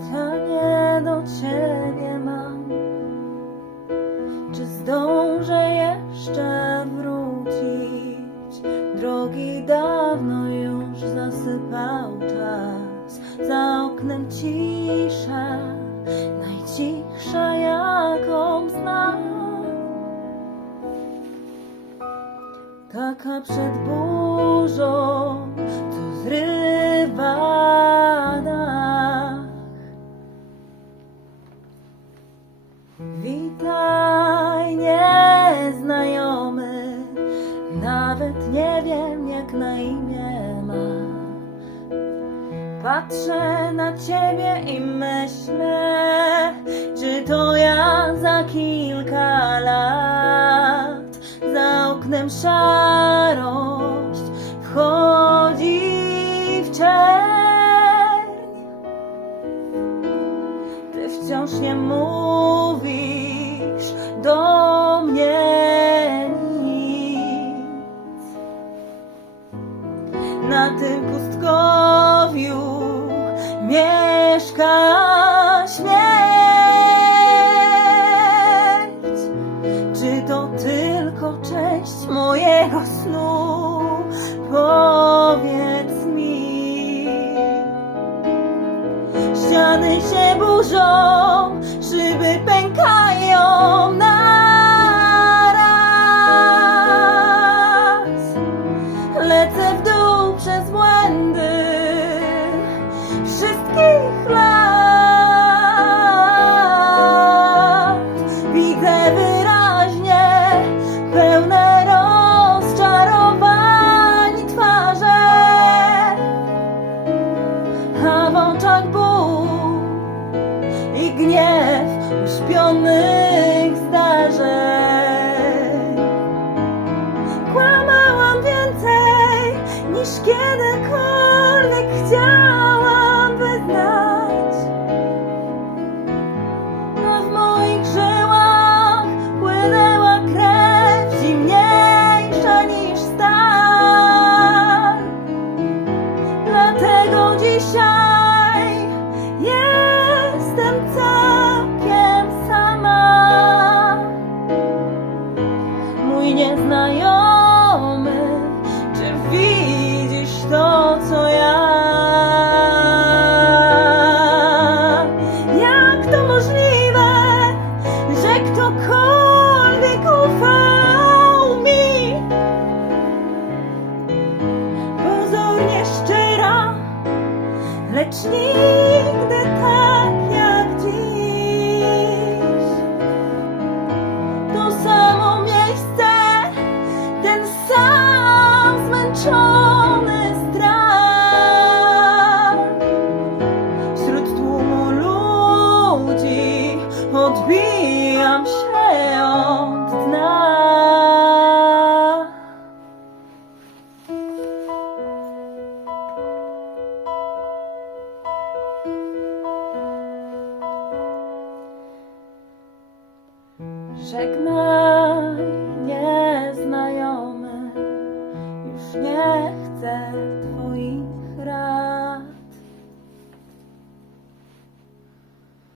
Pytanie do ciebie mam. Czy zdążę jeszcze wrócić? Drogi dawno już zasypał czas. Za oknem cisza, najcichsza jaką znam. Taka przed burzą, Witaj nieznajomy, nawet nie wiem jak na imię ma. Patrzę na ciebie i myślę, czy to ja za kilka lat. Za oknem szarość wchodzi w czerń. Ty wciąż nie mówisz do mnie nic. Na tym pustkowiu mieszka śmierć. Czy to tylko część mojego snu? 谁不忠，谁被分开？哦。Uśpionych zdarzeń. Kłamałam więcej niż kiedykolwiek chciałam lecz nigdy tak jak dziś. To samo miejsce, ten sam zmęczony strach. Wśród tłumu ludzi odbijam Żegnaj nieznajomy, już nie chcę Twoich rad.